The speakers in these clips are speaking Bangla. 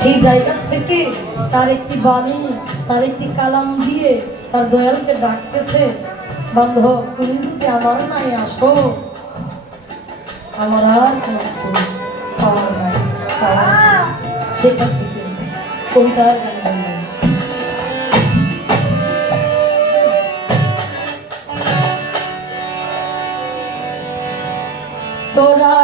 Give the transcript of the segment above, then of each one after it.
সেই জায়গা থেকে তার একটি বাণী, তার একটি কালাম দিয়ে তার দয়ালকে ডাকতেছে বান্ধব তুমি যদি আমার নাই আসো, আমার আর সেখান থেকে তোরা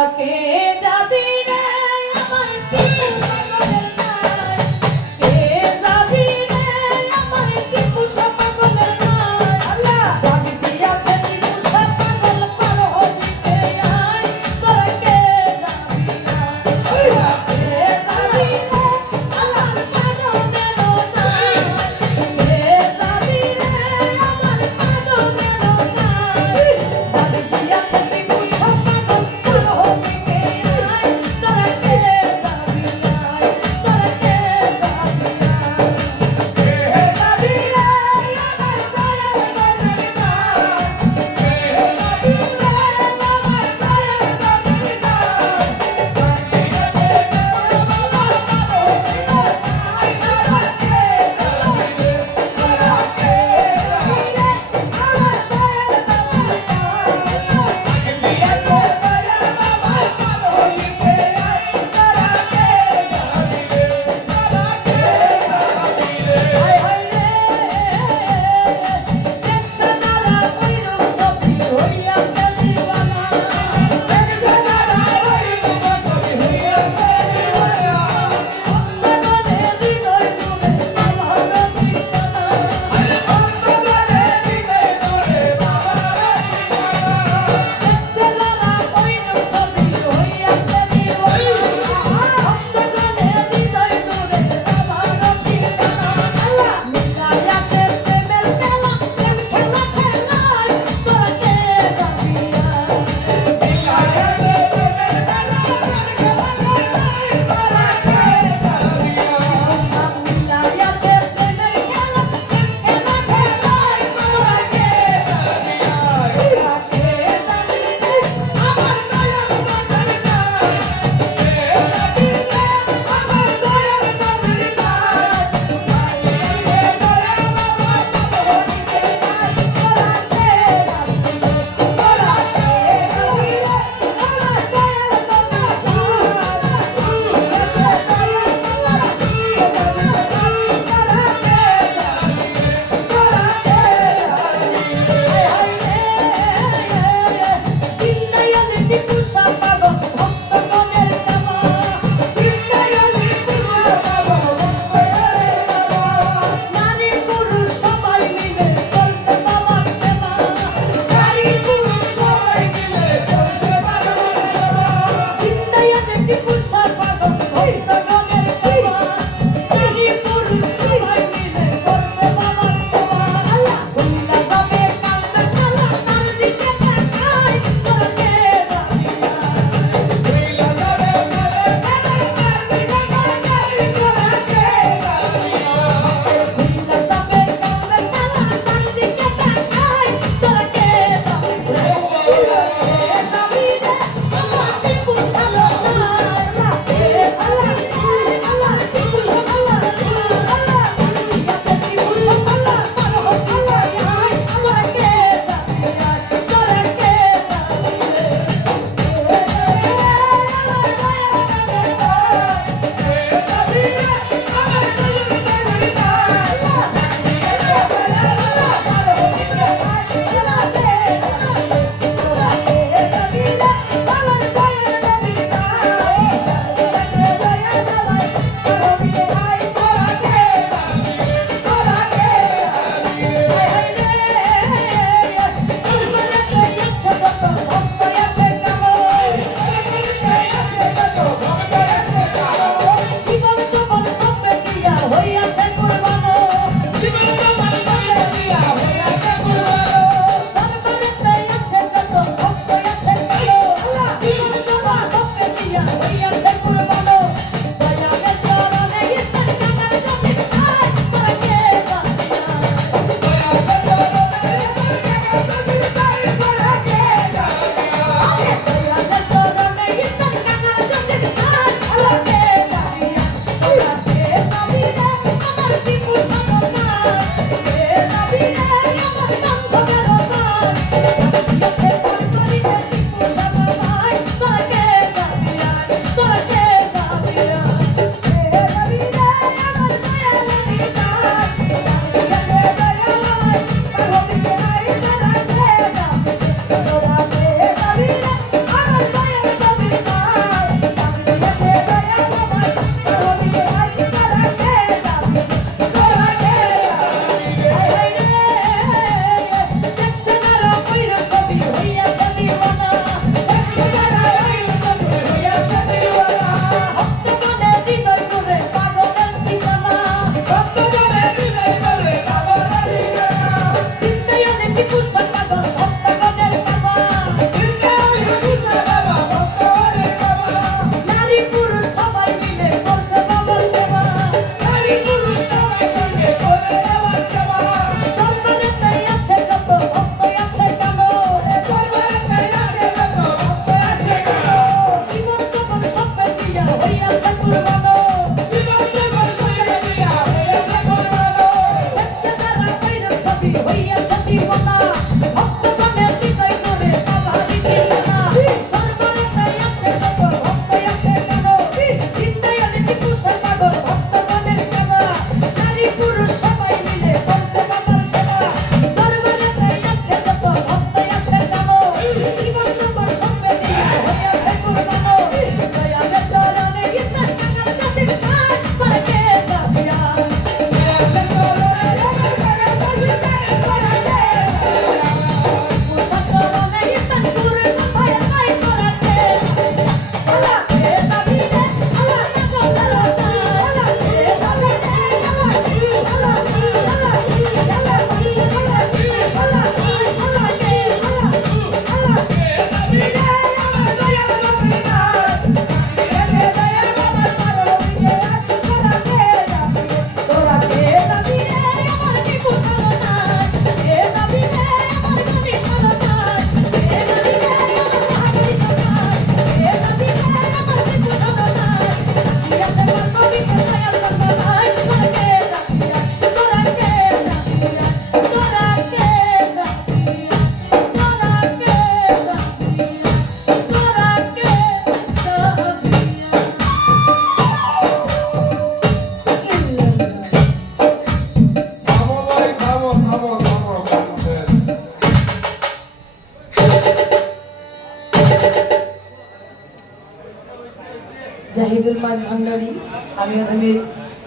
আমি আলমের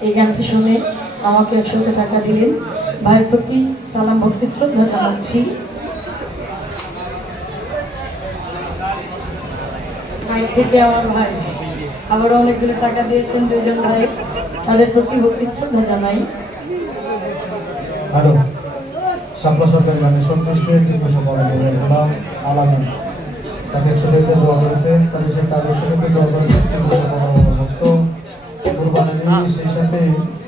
এই গানটি শুনে আমাকে একশো টাকা দিলেন। ভাইয়ের প্রতি সালাম, ভক্তি, শ্রদ্ধা জানাচ্ছি। সাইড থেকে আমার ভাই আবার অনেকগুলো টাকা দিয়েছেন দুজন ভাই। তাদের প্রতি ভক্তি, শ্রদ্ধা জানাই। হ্যালো শাপলা সরকার গানে সন্তুষ্ট আলামিন। তাকে একশো দোয়া করেছে তাকে সে তার একশো দোয়া করেছে একটি ঘোষণা ভক্ত। ગુરુ સ્ટેશન